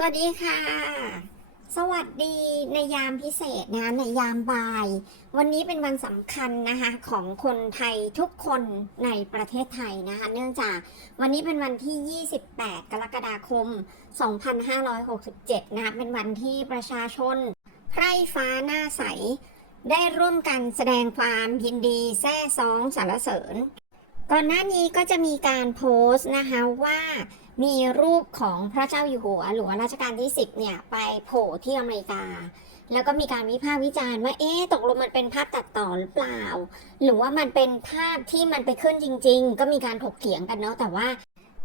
สวัสดีค่ะ สวัสดีในยามพิเศษนะในยามบ่าย วันนี้เป็นวันสำคัญนะคะของคนไทยทุกคนในประเทศไทยนะคะ เนื่องจากวันนี้เป็นวันที่ 28 กรกฎาคม 2567 นะคะ เป็นวันที่ประชาชนไพร่ฟ้าหน้าใส ได้ร่วมกันแสดงความยินดีแซ่ซองสรรเสริญ ก่อนหน้านี้ก็จะมีการโพสต์นะคะว่า มีรูปของพระเจ้าอยู่หัวหรือว่ารัชกาลที่ 10 เนี่ย ไปโผล่ที่อเมริกา แล้วก็มีการวิพากษ์วิจารณ์ว่า เอ๊ะ ตกลงมันเป็นภาพตัดต่อหรือเปล่า หรือว่ามันเป็นภาพที่มันไปขึ้นจริง ๆ ก็มีการถกเถียงกันเนาะ แต่ว่า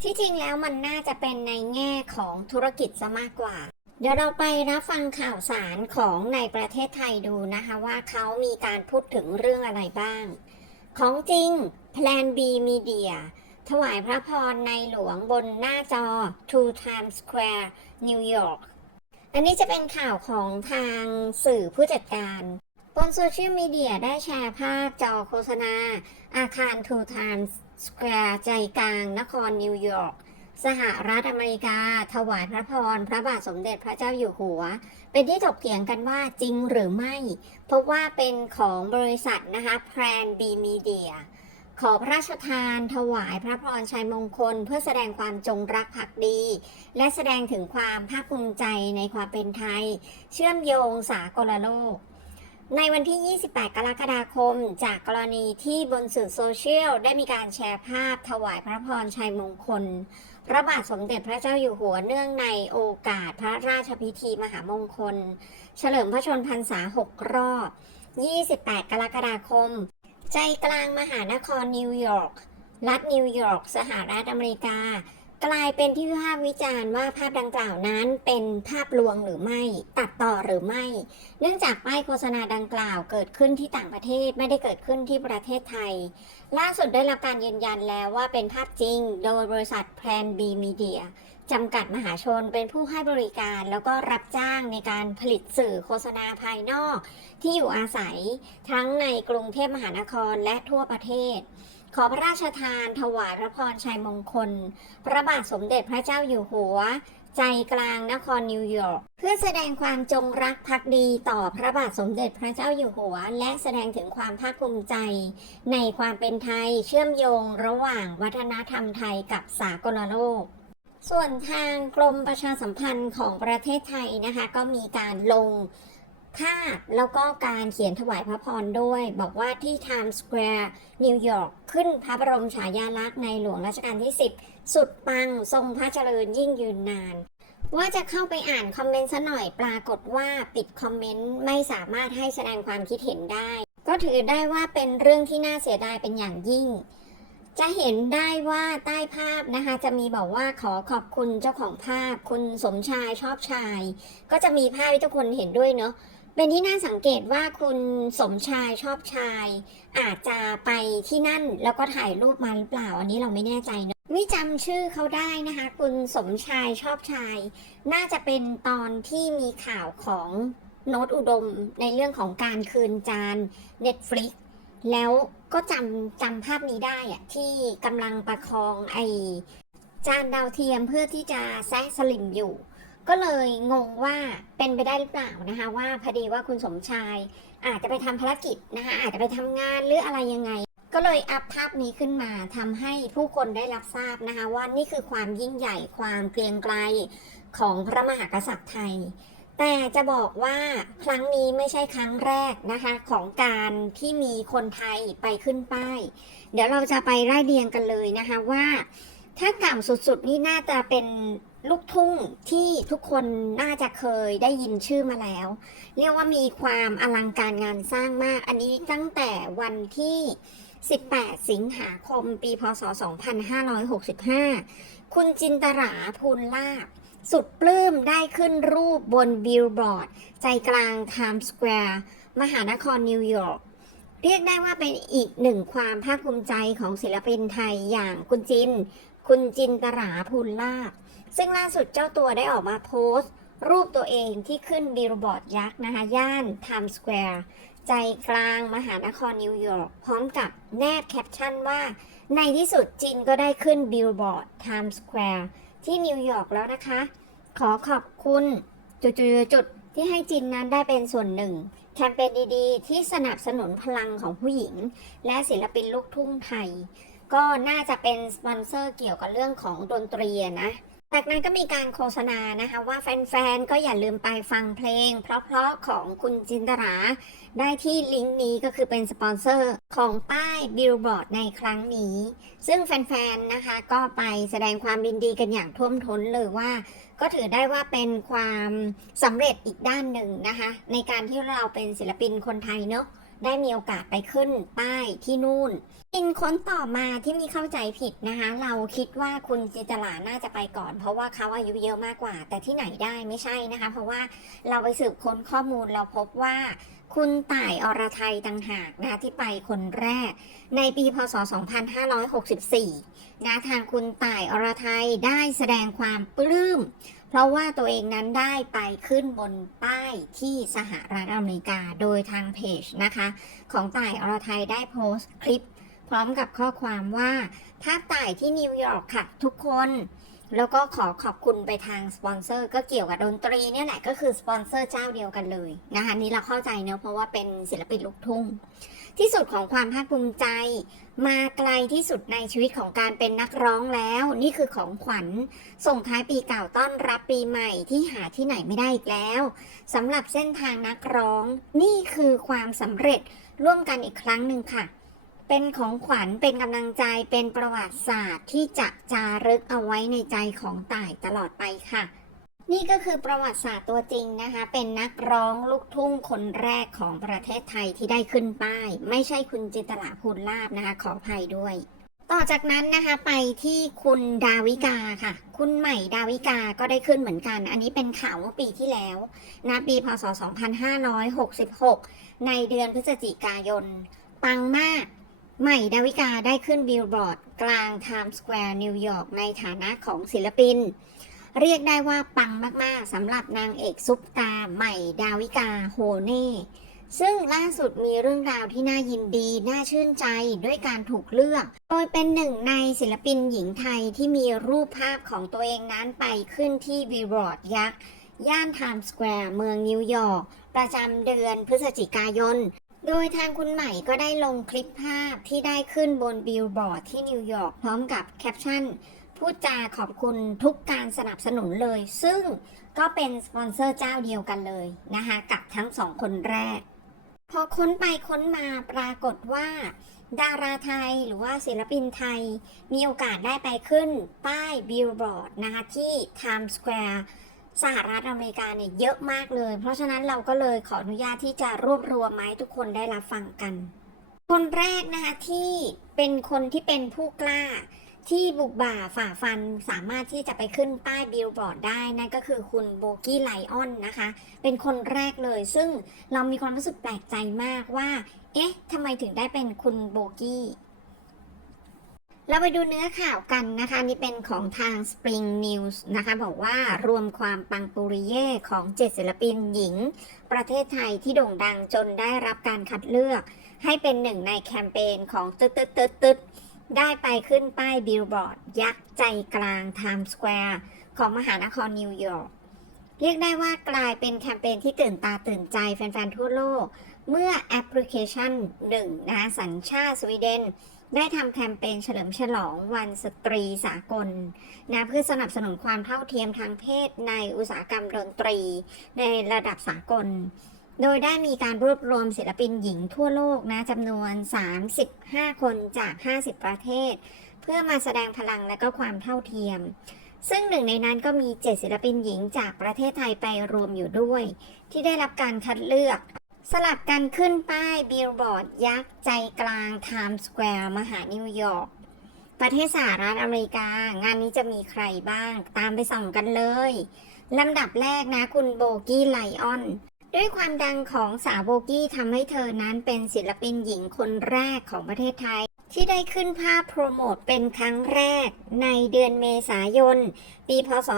ที่จริงแล้วมันน่าจะเป็นในแง่ของธุรกิจซะมากกว่า เดี๋ยวเราไปรับฟังข่าวสารของในประเทศไทยดูนะคะว่าเขามีการพูดถึงเรื่องอะไรบ้าง ของจริง Plan B Media ถวายพระพรในหลวงบนหน้าจอ Two Times Square นิวยอร์ก อันนี้จะเป็นข่าวของทางสื่อผู้จัดการ บนโซเชียลมีเดียได้แชร์ภาพจอโฆษณา อาคาร Two Times Square ใจกลางนครนิวยอร์กสหรัฐอเมริกา ถวายพระพร พระบาทสมเด็จพระเจ้าอยู่หัว เป็นที่ถกเถียงกันว่าจริงหรือไม่ เพราะว่าเป็นของบริษัทนะคะ Plan B Media ขอพระราชทานถวายพระพรชัยมงคล เพื่อแสดงความจงรักภักดี และแสดงถึงความภาคภูมิใจในความเป็นไทย เชื่อมโยงสากลโลก ในวันที่ 28 กรกฎาคม จากกรณีที่บนสื่อโซเชียลได้มีการแชร์ภาพถวายพระพรชัยมงคล พระบาทสมเด็จพระเจ้าอยู่หัวเนื่องในโอกาสพระราชพิธีมหามงคล เฉลิมพระชนพรรษา 6 รอบ 28 กรกฎาคม ใจกลางมหานครนิวยอร์ก รัฐนิวยอร์ก สหรัฐอเมริกา กลายเป็นที่วิพากษ์วิจารณ์ว่าภาพดังกล่าวนั้นเป็นภาพลวงหรือไม่ ตัดต่อหรือไม่ เนื่องจากป้ายโฆษณาดังกล่าวเกิดขึ้นที่ต่างประเทศไม่ได้เกิดขึ้นที่ประเทศไทย ล่าสุดได้รับการยืนยันแล้วว่าเป็นภาพจริง โดยบริษัท Plan B Media จำกัดมหาชนเป็นผู้ให้บริการ แล้วก็รับจ้างในการผลิตสื่อโฆษณาภายนอก ที่อยู่อาศัยทั้งในกรุงเทพมหานครและทั่วประเทศ ขอพระราชทานถวายพระพรชัยมงคล พระบาทสมเด็จพระเจ้าอยู่หัว ใจกลางนครนิวยอร์กเพื่อแสดงความจงรักภักดีต่อพระบาทสมเด็จพระเจ้าอยู่หัว และแสดงถึงความภาคภูมิใจ ในความเป็นไทยเชื่อมโยงระหว่างวัฒนธรรมไทยกับสากลโลก ส่วนทางกรมประชาสัมพันธ์ของประเทศไทยนะคะ ก็มีการลงภาพแล้วก็การเขียนถวายพระพรด้วย บอกว่าที่ Times Square นิวยอร์กขึ้นพระบรมฉายาลักษณ์ในหลวงรัชกาลที่ 10 สุดปังทรงพระเจริญยิ่งยืนนาน ว่าจะเข้าไปอ่านคอมเมนต์ซะหน่อยปรากฏว่าปิดคอมเมนต์ไม่สามารถให้แสดงความคิดเห็นได้ ก็ถือได้ว่าเป็นเรื่องที่น่าเสียดายเป็นอย่างยิ่ง จะเห็นได้ว่าใต้ภาพนะคะจะมีบอกว่าขอขอบคุณเจ้าของภาพ คุณสมชายชอบชาย ก็จะมีภาพที่ทุกคนเห็นด้วยเนาะเป็นที่น่าสังเกตว่าคุณสมชายชอบชาย อาจจะไปที่นั่นแล้วก็ถ่ายรูปมาหรือเปล่า อันนี้เราไม่แน่ใจเนาะวิจำชื่อเขาได้นะคะ คุณสมชายชอบชาย น่าจะเป็นตอนที่มีข่าวของโน้ตอุดมในเรื่องของการคืนจาน Netflix แล้ว ก็จำจำภาพนี้ได้อะที่กำลังประคองไอจานดาวเทียมเพื่อที่จะแซะสลิมอยู่ ก็เลยงงว่าเป็นไปได้หรือเปล่านะคะว่าพอดีว่าคุณสมชายอาจจะไปทำภารกิจนะคะอาจจะไปทำงานหรืออะไรยังไง ก็เลยอัพภาพนี้ขึ้นมาทำให้ผู้คนได้รับทราบนะคะว่านี่คือความยิ่งใหญ่ความเกรียงไกรของพระมหากษัตริย์ไทย แต่จะบอกว่าครั้งนี้ไม่ใช่ครั้งแรกนะคะ ของการที่มีคนไทยไปขึ้นป้าย เดี๋ยวเราจะไปไล่เรียงกันเลยนะคะว่าถ้าเก่าสุดๆ นี่น่าจะเป็นลูกทุ่งที่ทุกคนน่าจะเคยได้ยินชื่อมาแล้ว เรียกว่ามีความอลังการงานสร้างมาก อันนี้ตั้งแต่วันที่ 18 สิงหาคม ปี พศ 2565 คุณจินตราภูลลาภ สุดปลื้มได้ขึ้นรูปบนบิลบอร์ด ใจกลางไทม์สแควร์มหานครนิวยอร์กเรียกได้ว่าเป็นอีกหนึ่งความภาคภูมิใจของศิลปินไทยอย่างคุณจิน คุณจินตราภูลลาภซึ่งล่าสุดเจ้าตัวได้ออกมาโพสต์ รูปตัวเองที่ขึ้นบิลบอร์ดยักษ์นะคะ ย่านไทม์สแควร์ใจกลางมหานครนิวยอร์กพร้อมกับแนบแคปชั่นว่า ในที่สุดจินก็ได้ขึ้นบิลบอร์ดไทม์สแควร์ ที่นิวยอร์กแล้วนะคะ ขอขอบคุณจุดๆๆๆที่ให้จินนั้นได้เป็นส่วนหนึ่ง แคมเปญดีๆ ที่สนับสนุนพลังของผู้หญิง และศิลปินลูกทุ่งไทย ก็น่าจะเป็นสปอนเซอร์เกี่ยวกับเรื่องของดนตรีนะ จากนั้นก็มีการโฆษณานะคะว่าแฟนๆ ก็อย่าลืมไปฟังเพลง เพราะๆของคุณจินตรา ได้ที่ลิงก์นี้ก็คือเป็นสปอนเซอร์ของป้ายบิลบอร์ดในครั้งนี้ ซึ่งแฟนๆ นะคะก็ไปแสดงความยินดีกันอย่างท่วมท้นเลยว่า ก็ถือได้ว่าเป็นความสำเร็จอีกด้านหนึ่งนะคะ ในการที่เราเป็นศิลปินคนไทยเนาะได้มีโอกาสไปขึ้นป้ายที่นู่น เป็นคนต่อมาที่มีเข้าใจผิดนะคะ เราคิดว่าคุณจิตลาน่าจะไปก่อน เพราะว่าเขาอายุเยอะมากกว่า แต่ที่ไหนได้ไม่ใช่นะคะ เพราะว่าเราไปสืบค้นข้อมูลเราพบว่าคุณต่ายอรไทยต่างหากนะคะที่ไปคนแรก ในปีพศ 2564 นะทางคุณต่ายอรไทยได้แสดงความปลื้ม เพราะว่าตัวเองนั้นได้ไปขึ้นบนป้ายที่สหรัฐอเมริกา โดยทางเพจนะคะ ของต่ายอรไทยได้โพสต์คลิป พร้อมกับข้อความว่าภาพต่ายที่นิวยอร์กค่ะ ทุกคน แล้วก็ขอขอบคุณไปทางสปอนเซอร์ก็เกี่ยวกับดนตรีเนี่ยแหละก็คือสปอนเซอร์เจ้าเดียวกันเลยนะคะนี่เราเข้าใจเนอะเพราะว่าเป็นศิลปินลูกทุ่ง ที่สุดของความภาคภูมิใจ มาไกลที่สุดในชีวิตของการเป็นนักร้องแล้ว นี่คือของขวัญ ส่งท้ายปีเก่าต้อนรับปีใหม่ที่หาที่ไหนไม่ได้อีกแล้วสำหรับเส้นทางนักร้อง นี่คือความสำเร็จร่วมกันอีกครั้งหนึ่งค่ะ เป็นของขวัญเป็นกำลังใจเป็นประวัติศาสตร์ที่จะจารึกเอาไว้ในใจของต่ายตลอดไปค่ะ นี่ก็คือประวัติศาสตร์ตัวจริงนะคะ เป็นนักร้องลูกทุ่งคนแรกของประเทศไทยที่ได้ขึ้นป้าย ไม่ใช่คุณจินตลาภูลลาบนะคะ ขออภัยด้วยต่อจากนั้นนะคะไปที่คุณดาวิกาค่ะ คุณใหม่ดาวิกาก็ได้ขึ้นเหมือนกัน อันนี้เป็นข่าวเมื่อปีที่แล้วนะปีพศ 2566 ในเดือนพฤศจิกายน ปังมาก ใหม่ดาวิกาได้ขึ้นบิลบอร์ดกลางไทม์สแควร์นิวยอร์กในฐานะของศิลปิน เรียกได้ว่าปังมากๆสำหรับนางเอกซุปตาใหม่ดาวิกาโฮเน่ซึ่งล่าสุดมีเรื่องราวที่น่ายินดี น่าชื่นใจด้วยการถูกเลือก โดยเป็นหนึ่งในศิลปินหญิงไทยที่มีรูปภาพของตัวเองนั้นไปขึ้นที่บิลบอร์ดยักษ์ ย่านไทม์สแควร์เมืองนิวยอร์กประจำเดือนพฤศจิกายน โดยทางคุณใหม่ก็ได้ลงคลิปภาพที่ได้ขึ้นบนบิลบอร์ดที่นิวยอร์กพร้อมกับแคปชั่นพูดจาขอบคุณทุกการสนับสนุนเลย ซึ่งก็เป็นสปอนเซอร์เจ้าเดียวกันเลยนะคะกับทั้งสองคนแรก พอค้นไปค้นมาปรากฏว่า ดาราไทยหรือว่าศิลปินไทย มีโอกาสได้ไปขึ้นป้ายบิลบอร์ดนะคะที่ Times Square สหรัฐอเมริกาเนี่ยเยอะมากเลย เพราะฉะนั้นเราก็เลยขออนุญาตที่จะรวบรวมมาให้ทุกคนได้รับฟังกัน คนแรกนะคะที่เป็นคนที่เป็นผู้กล้าที่บุกบ่าฝ่าฟันสามารถที่จะไปขึ้นป้ายบิลบอร์ดได้นั่นก็คือคุณโบกี้ไลออนนะคะ เป็นคนแรกเลย ซึ่งเรามีความรู้สึกแปลกใจมากว่า เอ๊ะทำไมถึงได้เป็นคุณโบกี้ เราไปดูเนื้อข่าวกันนะคะนี่เป็นของทาง Spring News นะคะบอกว่ารวมความปังปุริเย่ของเจ็ดศิลปินหญิง ประเทศไทยที่โด่งดังจนได้รับการคัดเลือก ให้เป็นหนึ่งในแคมเปญของตึ๊ดตึ๊ดตึ๊ดตึ๊ดได้ไปขึ้นป้ายบิลบอร์ด ยักษ์ใจกลางไทม์สแควร์ของมหานครนิวยอร์กเรียกได้ว่ากลายเป็นแคมเปญที่ตื่นตาตื่นใจแฟนๆทั่วโลก เมื่อแอปพลิเคชันหนึ่งนะคะสัญชาติสวีเดน ได้ทำแคมเปญเฉลิมฉลองวันสตรีสากลนะเพื่อสนับสนุนความเท่าเทียมทางเพศในอุตสาหกรรมดนตรี ในระดับสากล โดยได้มีการรวบรวมศิลปินหญิงทั่วโลกนะจำนวน 35 คนจาก 50 ประเทศ เพื่อมาแสดงพลังและก็ความเท่าเทียมซึ่งหนึ่งในนั้นก็มี7ศิลปินหญิงจากประเทศไทยไปรวมอยู่ด้วย ที่ได้รับการคัดเลือก สลับกันขึ้นป้ายบิลบอร์ดยักษ์ใจกลางไทม์สแควร์มหานิวยอร์กประเทศสหรัฐอเมริกา งานนี้จะมีใครบ้าง ตามไปส่องกันเลย ลำดับแรกนะคุณโบกี้ไลออน ด้วยความดังของสาวโบกี้ทำให้เธอนั้นเป็นศิลปินหญิงคนแรกของประเทศไทย ที่ได้ขึ้นภาพโปรโมทเป็นครั้งแรกในเดือนเมษายน ปีพศ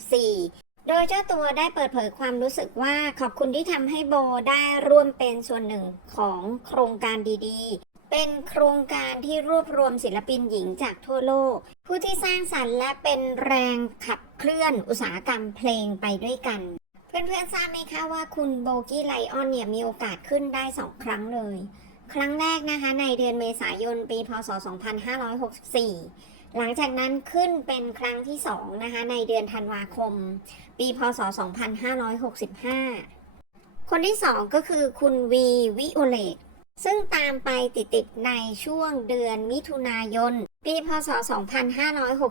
2564 โดยเจ้าตัวได้เปิดเผยความรู้สึกว่าขอบคุณที่ทำให้โบได้ร่วมเป็นส่วนหนึ่งของโครงการดีๆ เป็นโครงการที่รวบรวมศิลปินหญิงจากทั่วโลก ผู้ที่สร้างสรรค์และเป็นแรงขับเคลื่อนอุตสาหกรรมเพลงไปด้วยกัน เพื่อนๆทราบไหมคะว่าคุณโบกี้ไลออนเนี่ยมีโอกาสขึ้นได้สองครั้งเลย ครั้งแรกนะคะในเดือนเมษายนปีพศ 2564 หลังจากนั้นขึ้นเป็นครั้งที่2นะคะในเดือนธันวาคม ปีพศ 2565 คนที่ 2 ก็คือคุณวีวิโอเลตซึ่งตามไปติดๆในช่วงเดือนมิถุนายน ปีพศ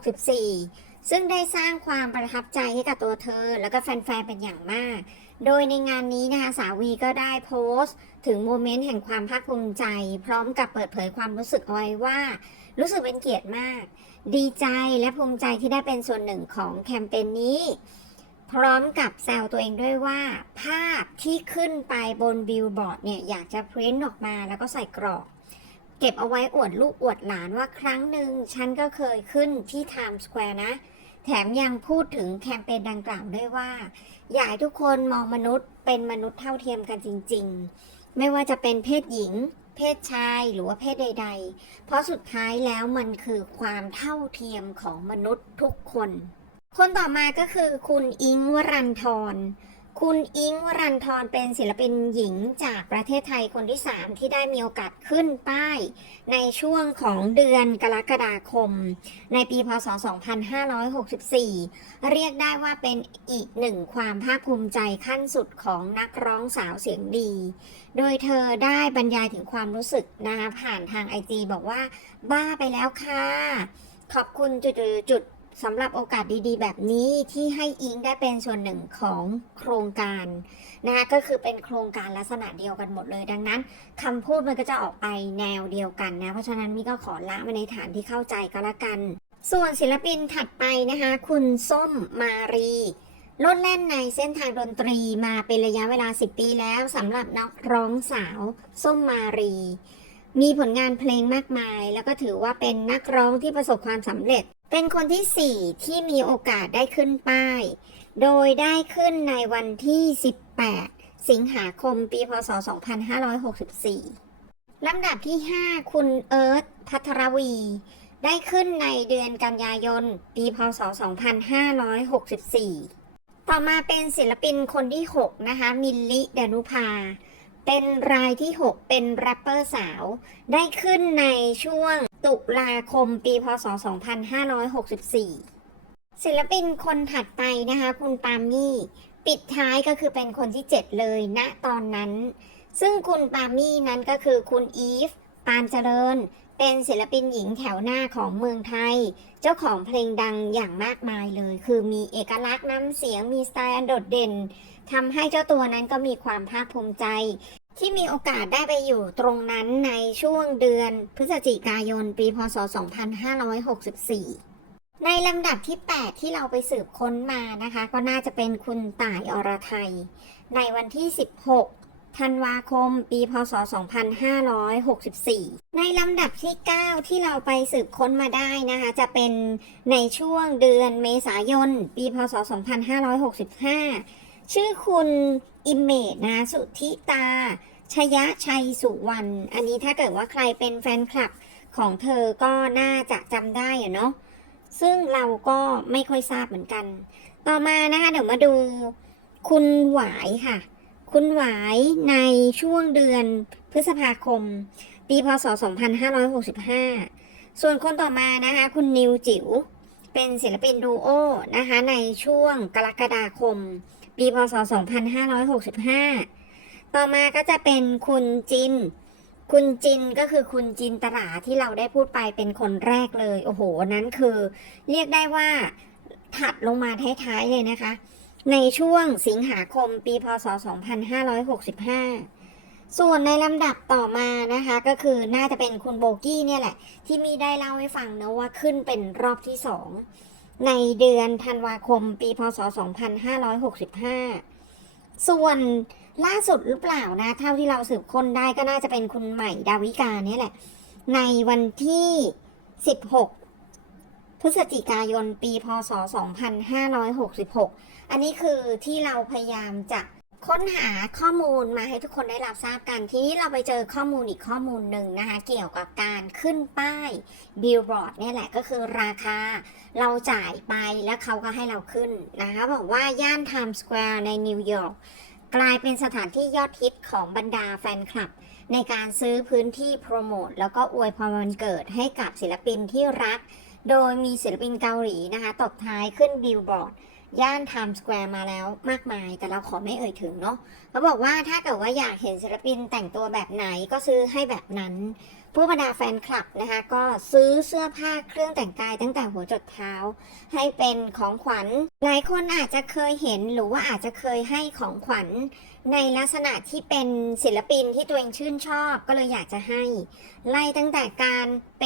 2564 ซึ่งได้สร้างความประทับใจให้กับตัวเธอ แล้วก็แฟนๆ เป็นอย่างมาก โดยในงานนี้นะคะสาววีก็ได้โพสต์ ถึงโมเมนต์แห่งความภาคภูมิใจ พร้อมกับเปิดเผยความรู้สึกเอาไว้ว่า รู้สึกเป็นเกียรติมาก ดีใจและภูมิใจที่ได้เป็นส่วนหนึ่งของแคมเปญนี้ พร้อมกับแซวตัวเองด้วยว่า ภาพที่ขึ้นไปบนบิลบอร์ดเนี่ย อยากจะพริ้นออกมาแล้วก็ใส่กรอบเก็บเอาไว้อวดลูกอวดหลานว่าครั้งหนึ่งฉันก็เคยขึ้นที่ไทม์สแควร์นะ แถมยังพูดถึงแคมเปญดังกล่าวด้วยว่า อยากให้ทุกคนมองมนุษย์เป็นมนุษย์เท่าเทียมกันจริง ๆ ไม่ว่าจะเป็นเพศหญิง เพศชายหรือว่าเพศใด ๆ เพราะสุดท้ายแล้วมันคือความเท่าเทียมของมนุษย์ทุกคน คนต่อมาก็คือคุณอิงวรันทร คุณอิงวรันทรเป็นศิลปินหญิงจากประเทศไทยคนที่ 3 ที่ได้มีโอกาสขึ้นป้าย ในช่วงของเดือนกรกฎาคม ในปีพศ 2564 เรียกได้ว่าเป็นอีกหนึ่งความภาคภูมิใจขั้นสุดของนักร้องสาวเสียงดี โดยเธอได้บรรยายถึงความรู้สึกนะคะผ่านทางไอจีบอกว่า บ้าไปแล้วค่ะ ขอบคุณจุดจุดๆ สำหรับโอกาสดีๆ แบบนี้ที่ให้อิงได้เป็นส่วนหนึ่งของโครงการนะคะก็คือเป็นโครงการลักษณะเดียวกันหมดเลย ดังนั้นคำพูดมันก็จะออกไปแนวเดียวกันนะเพราะฉะนั้นมี่ก็ขอละมาในฐานที่เข้าใจก็แล้วกัน ส่วนศิลปินถัดไปนะคะ คุณส้มมารีลดแล่นในเส้นทางดนตรีมาเป็นระยะเวลา 10 ปีแล้วสำหรับนักร้องสาวส้มมารี มีผลงานเพลงมากมาย แล้วก็ถือว่าเป็นนักร้องที่ประสบความสำเร็จ เป็นคนที่ 4 ที่มีโอกาสได้ขึ้นป้าย โดยได้ขึ้นในวันที่ 18 สิงหาคมปีพศ 2564 ลำดับที่ 5 คุณเอิร์ธพัทรวี ได้ขึ้นในเดือนกันยายน ปีพศ 2564 ต่อมาเป็นศิลปินคนที่ 6 นะคะ มิลลิดานุภาเป็นรายที่ 6 เป็นแรปเปอร์สาว ได้ขึ้นในช่วง ตุลาคมปีพศ 2564 ศิลปินคนถัดไปนะคะ คุณปามี่ ปิดท้ายก็คือเป็นคนที่ 7 เลยณตอนนั้น ซึ่งคุณปามี่นั้นก็คือคุณอีฟ ปานเจริญ เป็นศิลปินหญิงแถวหน้าของเมืองไทย เจ้าของเพลงดังอย่างมากมายเลย คือมีเอกลักษณ์น้ำเสียงมีสไตล์อันโดดเด่นทำให้เจ้าตัวนั้นก็มีความภาคภูมิใจ ที่มีโอกาสได้ไปอยู่ตรงนั้นในช่วงเดือนพฤศจิกายนปีพศ 2564 ในลำดับที่ 8 ที่เราไปสืบค้นมานะคะ ก็น่าจะเป็นคุณต่ายอรไทย ในวันที่ 16 ธันวาคม ปีพศ 2564 ในลำดับที่ 9 ที่เราไปสืบค้นมาได้นะคะ จะเป็นในช่วงเดือนเมษายน ปีพศ 2565 ชื่อคุณอิมเมจนะสุธิตา ชยะชัยสุวรรณอันนี้ถ้าเกิดว่าใครเป็นแฟนคลับของเธอก็น่าจะจำได้อะเนาะซึ่งเราก็ไม่ค่อยทราบเหมือนกัน ต่อมานะคะเดี๋ยวมาดูคุณหวายค่ะ คุณหวายในช่วงเดือนพฤษภาคม ปีพศ 2565 ส่วนคนต่อมานะคะคุณนิวจิ๋วเป็นศิลปินดูโอนะคะในช่วงกรกฎาคม ปีพศ 2565 ต่อมาก็จะเป็นคุณจิน คุณจินก็คือคุณจินตราที่เราได้พูดไปเป็นคนแรกเลย โอ้โห นั้นคือ เรียกได้ว่าถัดลงมาท้ายๆเลยนะคะ ในช่วงสิงหาคมปีพศ 2565ส่วนในลำดับต่อมานะคะก็คือน่าจะเป็นคุณโบกี้เนี่ยแหละ ที่มีได้เล่าให้ฟังนะว่าขึ้นเป็นรอบที่สอง ในเดือนธันวาคมปีพศ 2565 ส่วนล่าสุดหรือเปล่านะ เท่าที่เราสืบค้นได้ก็น่าจะเป็นคุณใหม่ดาวิกาเนี่ยแหละ ในวันที่ 16 พฤศจิกายนปีพศ 2566 อันนี้คือที่เราพยายามจะ ค้นหาข้อมูลมาให้ทุกคนได้รับทราบกัน ทีนี้เราไปเจอข้อมูลอีกข้อมูลหนึ่งนะคะ เกี่ยวกับการขึ้นป้ายบิลบอร์ดเนี่ยแหละก็คือราคาเราจ่ายไปแล้วเขาก็ให้เราขึ้นนะคะบอกว่าย่านไทม์สแควร์ในนิวยอร์กกลายเป็นสถานที่ยอดฮิตของบรรดาแฟนคลับ ในการซื้อพื้นที่โปรโมทแล้วก็อวยพรวันเกิดให้กับศิลปินที่รัก โดยมีศิลปินเกาหลีนะคะตบท้ายขึ้นบิลบอร์ด ย่านไทม์สแควร์มาแล้วมากมาย แต่เราขอไม่เอ่ยถึงเนาะเขาบอกว่าถ้าเกิดว่าอยากเห็นศิลปินแต่งตัวแบบไหนก็ซื้อให้แบบนั้น ผู้บรรดาแฟนคลับนะคะ ก็ซื้อเสื้อผ้าเครื่องแต่งกายตั้งแต่หัวจดเท้า ให้เป็นของขวัญ หลายคนอาจจะเคยเห็นหรือว่าอาจจะเคยให้ของขวัญ ในลักษณะที่เป็นศิลปินที่ตัวเองชื่นชอบ ก็เลยอยากจะให้ ไล่ตั้งแต่การเป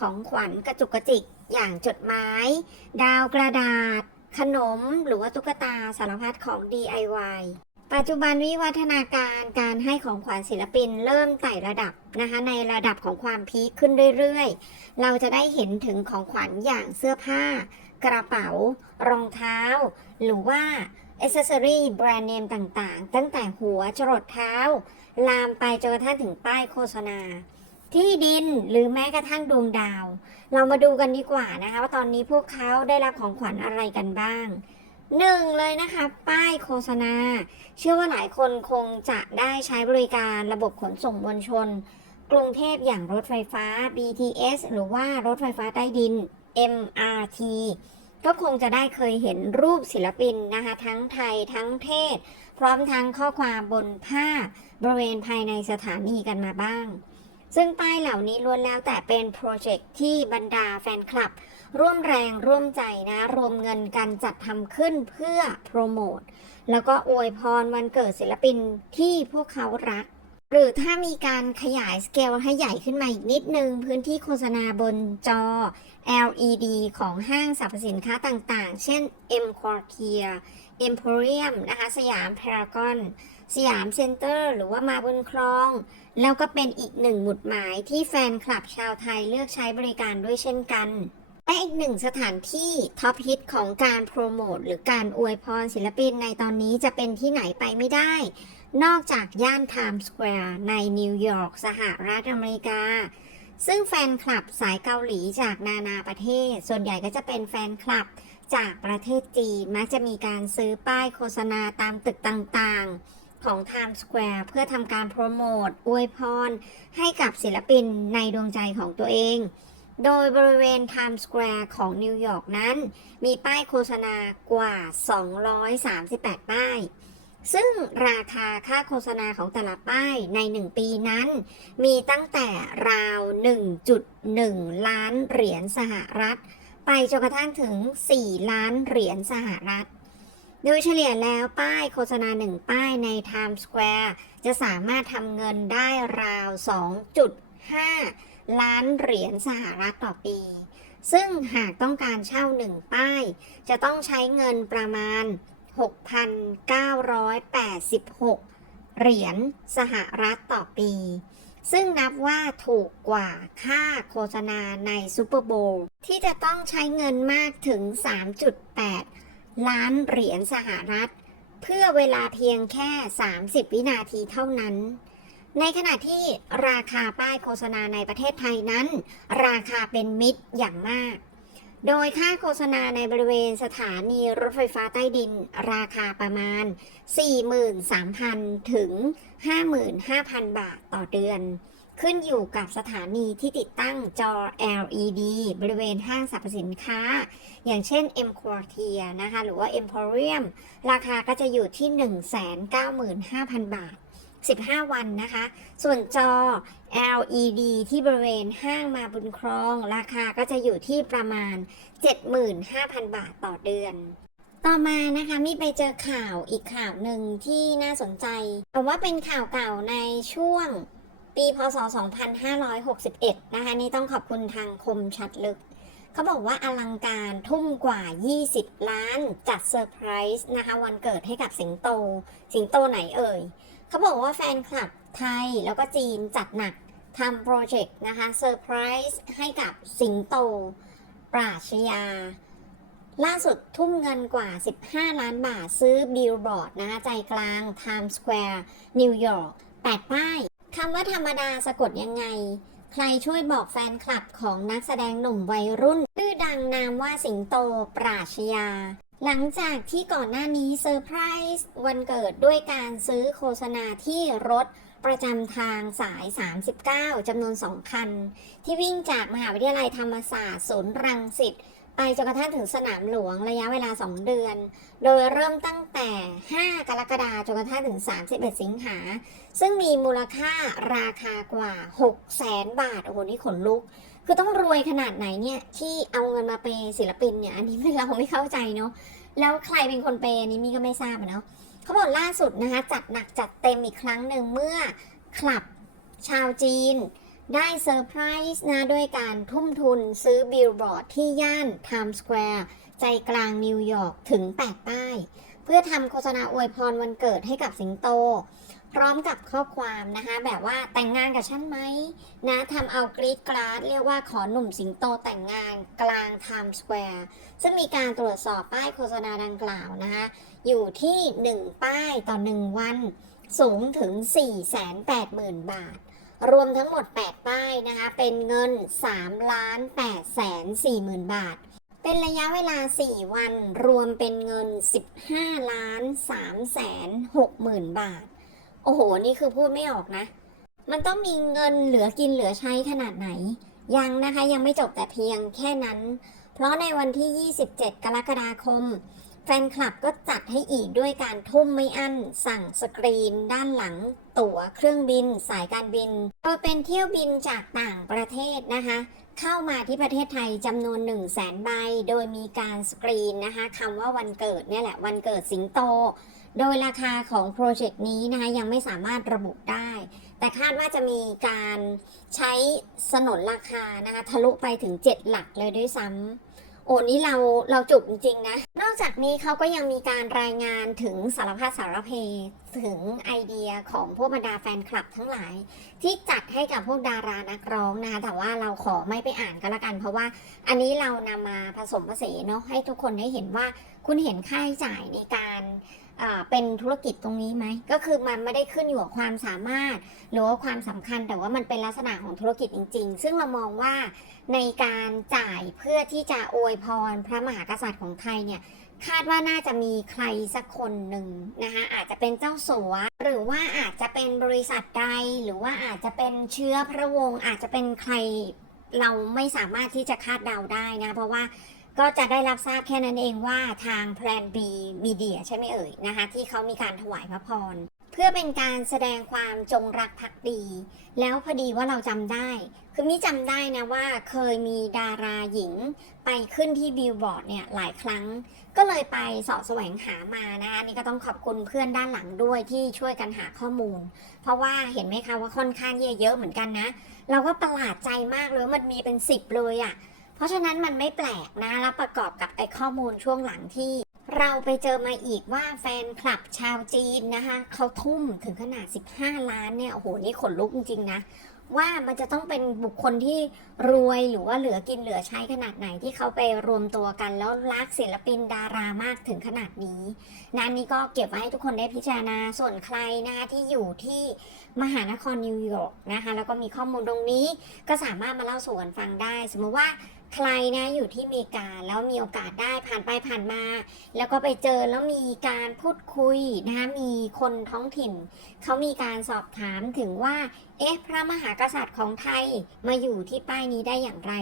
ของขวัญกระจุกกระจิกอย่างจดหมาย ดาวกระดาษ ขนมหรือว่าตุ๊กตาสารพัดของ DIY ปัจจุบันวิวัฒนาการการให้ของขวัญศิลปินเริ่มไต่ระดับนะคะในระดับของความพีคขึ้นเรื่อยๆ เราจะได้เห็นถึงของขวัญอย่างเสื้อผ้า กระเป๋า รองเท้า หรือว่าอ c เซอรี่แบรนด์เนมต่างๆ ตั้งแต่หัวจรดเท้า ลามไปจนกระทั่งถึงป้ายโฆษณา ที่ดินหรือแม้กระทั่งดวงดาว เรามาดูกันดีกว่านะคะ ว่าตอนนี้พวกเขาได้รับของขวัญอะไรกันบ้างหนึ่งเลยนะคะ ป้ายโฆษณา เชื่อว่าหลายคนคงจะได้ใช้บริการระบบขนส่งมวลชน กรุงเทพอย่างรถไฟฟ้า BTS หรือว่ารถไฟฟ้าใต้ดิน MRT ก็คงจะได้เคยเห็นรูปศิลปินนะคะ ทั้งไทยทั้งเทศ พร้อมทั้งข้อความบนผ้าบริเวณภายในสถานีกันมาบ้าง ซึ่งป้ายเหล่านี้ล้วนแล้วแต่เป็นโปรเจกต์ที่บรรดาแฟนคลับ ร่วมแรงร่วมใจนะ รวมเงินกันจัดทำขึ้นเพื่อโปรโมทแล้วก็อวยพรวันเกิดศิลปินที่พวกเขารัก หรือถ้ามีการขยายสเกลให้ใหญ่ขึ้นมาอีกนิดนึง พื้นที่โฆษณาบนจอ LED ของห้างสรรพสินค้าต่างๆ เช่น M Quartier Emporium นะคะ สยามพารากอน สยามเซ็นเตอร์ หรือว่ามาบนคลอง แล้วก็เป็นอีกหนึ่งหมุดหมายที่แฟนคลับชาวไทยเลือกใช้บริการด้วยเช่นกันและอีกหนึ่งสถานที่ท็อปฮิตของการโปรโมทหรือการอวยพรศิลปินในตอนนี้จะเป็นที่ไหนไปไม่ได้ นอกจากย่านไทม์สแควร์ในนิวยอร์กสหรัฐอเมริกา ซึ่งแฟนคลับสายเกาหลีจากนานาประเทศ ส่วนใหญ่ก็จะเป็นแฟนคลับจากประเทศจีน มักจะมีการซื้อป้ายโฆษณาตามตึกต่างๆ ของ Times Square เพื่อทำการโปรโมทอวยพร ให้กับศิลปินในดวงใจของตัวเอง โดยบริเวณ Times Square ของนิวยอร์กนั้น มีป้ายโฆษณากว่า 238 ป้าย ซึ่งราคาค่าโฆษณาของแต่ละป้ายใน 1 ปีนั้น มีตั้งแต่ราว 1.1 ล้านเหรียญสหรัฐ ไปจนกระทั่งถึง 4 ล้านเหรียญสหรัฐ โดยเฉลี่ยแล้วป้ายโฆษณา 1 ป้ายใน Times Square จะสามารถทำเงินได้ราว 2.5 ล้านเหรียญสหรัฐต่อปี ซึ่งหากต้องการเช่า 1 ป้าย จะต้องใช้เงินประมาณ 6,986 เหรียญสหรัฐต่อปี ซึ่งนับว่าถูกกว่าค่าโฆษณาในซูเปอร์โบว์ที่จะต้องใช้เงินมากถึง 3.8 ล้านเหรียญสหรัฐ เพื่อเวลาเพียงแค่ 30 วินาทีเท่านั้นในขณะที่ราคาป้ายโฆษณาในประเทศไทยนั้น ราคาเป็นมิตรอย่างมาก โดยค่าโฆษณาในบริเวณสถานีรถไฟฟ้าใต้ดินราคาประมาณ 43,000 ถึง 55,000 บาทต่อเดือน ขึ้นอยู่กับสถานีที่ติดตั้งจอ LED บริเวณห้างสรรพสินค้า อย่างเช่น M Quartier นะคะ หรือว่า Emporium ราคาก็จะอยู่ที่ 195,000 บาท 15 วันนะคะ ส่วนจอ LED ที่บริเวณห้างมาบุญครอง ราคาก็จะอยู่ที่ประมาณ 75,000 บาทต่อเดือน ต่อมานะคะมีไปเจอข่าวอีกข่าวหนึ่งที่น่าสนใจแต่ว่าเป็นข่าวเก่าในช่วงปีพศ 2561 นะคะ นี่ต้องขอบคุณทางคมชัดลึก เขาบอกว่าอลังการทุ่มกว่า 20 ล้านจัดเซอร์ไพรส์นะคะ วันเกิดให้กับสิงโต สิงโตไหนเอ่ย เขาบอกว่าแฟนคลับไทยแล้วก็จีนจัดหนักทำโปรเจกต์นะคะเซอร์ไพรส์ให้กับสิงโต ปราชญา ล่าสุดทุ่มเงินกว่า 15 ล้านบาทซื้อบิลบอร์ดนะคะใจกลาง Times Square นิวยอร์ก8ป้ายคำว่าธรรมดาสะกดยังไง ใครช่วยบอกแฟนคลับของนักแสดงหนุ่มวัยรุ่น ชื่อดังนามว่าสิงโต ปราชญา หลังจากที่ก่อนหน้านี้เซอร์ไพรส์วันเกิดด้วยการซื้อโฆษณาที่รถประจำทางสาย 39 จำนวน 2 คัน ที่วิ่งจากมหาวิทยาลัยธรรมศาสตร์ศูนย์รังสิตไปจนกระทั่งถึงสนามหลวงระยะเวลา 2 เดือน โดยเริ่มตั้งแต่ 5 กรกฎาคมจนกระทั่งถึง 31 สิงหา ซึ่งมีมูลค่าราคากว่า6แสนบาท โอ้โห นี่ขนลุก คือต้องรวยขนาดไหนเนี่ยที่เอาเงินมาเปศิลปินเนี่ยอันนี้เราไม่เข้าใจเนาะแล้วใครเป็นคนเปย์นนี้มีก็ไม่ทราบเนาะเขาบอกล่าสุดนะคะจัดหนักจัดเต็มอีกครั้งหนึ่งเมื่อคลับชาวจีน ได้เซอร์ไพรส์นะด้วยการทุ่มทุนซื้อบิลบอร์ดที่ย่านไทม์สแควร์ใจกลางนิวยอร์กถึง 8 ป้าย เพื่อทำโฆษณาอวยพรวันเกิดให้กับสิงโต พร้อมกับข้อความนะคะแบบว่าแต่งงานกับฉันไหมนะทำเอากรีดกราดเรียกว่าขอหนุ่มสิงโตแต่งงานกลางไทม์สแควร์ซึ่งมีการตรวจสอบป้ายโฆษณาดังกล่าวนะคะอยู่ที่ 1 ป้ายต่อ 1 วัน สูงถึง 480,000 บาท รวมทั้งหมด 8 ป้ายนะคะเป็นเงิน3ล้าน8แสน40,000 บาทเป็นระยะเวลา 4 วัน รวมเป็นเงิน 15 ล้าน3แสน60,000 บาท โอ้โห นี่คือพูดไม่ออกนะ มันต้องมีเงินเหลือกินเหลือใช้ขนาดไหน ยังนะคะยังไม่จบแต่เพียงแค่นั้น เพราะในวันที่ 27 กรกฎาคม แฟนคลับก็จัดให้อีกด้วยการทุ่มไม่อั้น สั่งสกรีน ด้านหลัง ตั๋วเครื่องบิน สายการบินโดยเป็นเที่ยวบินจากต่างประเทศนะคะเข้ามาที่ประเทศไทยจำนวน 1 0 0 0 0แสนใบ โดยมีการสกรีนนะคะคำว่าวันเกิดเนี่ยแหละ วันเกิดสิงโต โดยราคาของโปรเจกต์นี้นะคะยังไม่สามารถระบุได้ แต่คาดว่าจะมีการใช้สนนราคานะคะทะลุไปถึง 7 หลักเลยด้วยซ้ำโอ้นี่เราเราจุกจริงๆนะ นอกจากนี้เขาก็ยังมีการรายงานถึงสารพัดสารเพถึงไอเดียของพวกบรรดาแฟนคลับทั้งหลาย ที่จัดให้กับพวกดารานักร้องนะคะแต่ว่าเราขอไม่ไปอ่านก็แล้วกัน เพราะว่าอันนี้เรานำมาผสมผสานเนาะให้ทุกคนได้เห็นว่าคุณเห็นค่าใช้จ่ายในการ เป็นธุรกิจตรงนี้ไหม ก็คือมันไม่ได้ขึ้นอยู่กับความสามารถ หรือว่าความสำคัญแต่ว่ามันเป็นลักษณะของธุรกิจจริง ๆ ซึ่งเรามองว่าในการจ่ายเพื่อที่จะอวยพรพระมหากษัตริย์ของไทยเนี่ยคาดว่าน่าจะมีใครสักคนหนึ่งนะคะอาจจะเป็นเจ้าสัวหรือว่าอาจจะเป็นบริษัทใดหรือว่าอาจจะเป็นเชื้อพระวงศ์อาจจะเป็นใครเราไม่สามารถที่จะคาดเดาได้นะ เพราะว่า ก็จะได้รับทราบแค่นั้นเองว่าทาง Plan B Media ใช่ไหมเอ่ยนะคะ ที่เขามีการถวายพระพร เพื่อเป็นการแสดงความจงรักภักดี แล้วพอดีว่าเราจำได้ คือมิจำได้นะว่าเคยมีดาราหญิง ไปขึ้นที่บิลบอร์ดเนี่ยหลายครั้ง ก็เลยไปสาะแสวงหามานะคะนี่ก็ต้องขอบคุณเพื่อนด้านหลังด้วยที่ช่วยกันหาข้อมูล เพราะว่าเห็นไหมคะว่าค่อนข้างเยอะๆเหมือนกันนะ เราก็ประหลาดใจมากเลยมันมีเป็นสิบเลยอะ่ะ เพราะฉะนั้นมันไม่แปลกนะแล้วประกอบกับไอ้ข้อมูลช่วงหลังที่ เราไปเจอมาอีกว่าแฟนคลับชาวจีนนะคะเขาทุ่มถึงขนาด 15 ล้านเนี่ยโอ้โหนี่ขนลุกจริงๆนะว่ามันจะต้องเป็นบุคคลที่รวยหรือว่าเหลือกินเหลือใช้ขนาดไหนที่เขาไปรวมตัวกันแล้วรักศิลปินดารามากถึงขนาดนี้นะอันนี้ก็เก็บไว้ให้ทุกคนได้พิจารณาส่วนใครนะคะที่อยู่ที่มหานครนิวยอร์กนะคะแล้วก็มีข้อมูลตรงนี้ก็สามารถมาเล่าสู่กันฟังได้ สมมติว่า ใครนะอยู่ที่อเมริกาแล้วมีโอกาสได้ผ่านไปผ่านมา แล้วก็ไปเจอแล้วมีการพูดคุยนะคะมีคนท้องถิ่น เขามีการสอบถามถึงว่า เอ๊ะ พระมหากษัตริย์ของไทยมาอยู่ที่ป้ายนี้ได้อย่างไร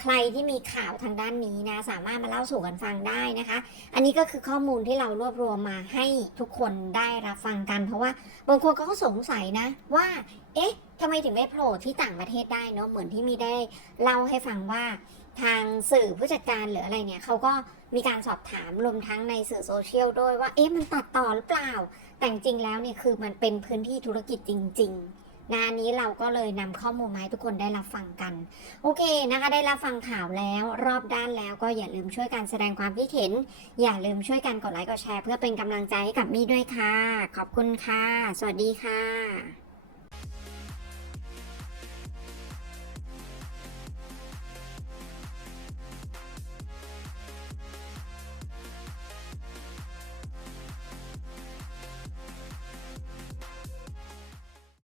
ใครที่มีข่าวทางด้านนี้นะ สามารถมาเล่าสู่กันฟังได้นะคะ อันนี้ก็คือข้อมูลที่เรารวบรวมมาให้ทุกคนได้รับฟังกันเพราะว่าบางคนก็สงสัยนะว่า เอ๊ะทำไมถึงไม่โผล่ที่ต่างประเทศได้เนาะเหมือนที่มีได้เล่าให้ฟังว่า ทางสื่อผู้จัดการหรืออะไรเนี่ยเขาก็มีการสอบถามรวมทั้งในสื่อโซเชียลด้วยว่าเอ๊ะมันตัดต่อหรือเปล่า แต่จริงแล้วเนี่ยคือมันเป็นพื้นที่ธุรกิจจริง ๆนะอันนี้เราก็เลยนำข้อมูลมาให้ทุกคนได้รับฟังกัน โอเคนะคะ ได้รับฟังข่าวแล้วรอบด้านแล้วก็อย่าลืมช่วยกันแสดงความคิดเห็น อย่าลืมช่วยกันกดไลค์กดแชร์ เพื่อเป็นกำลังใจให้กับมี่ด้วยค่ะ ขอบคุณค่ะ สวัสดีค่ะ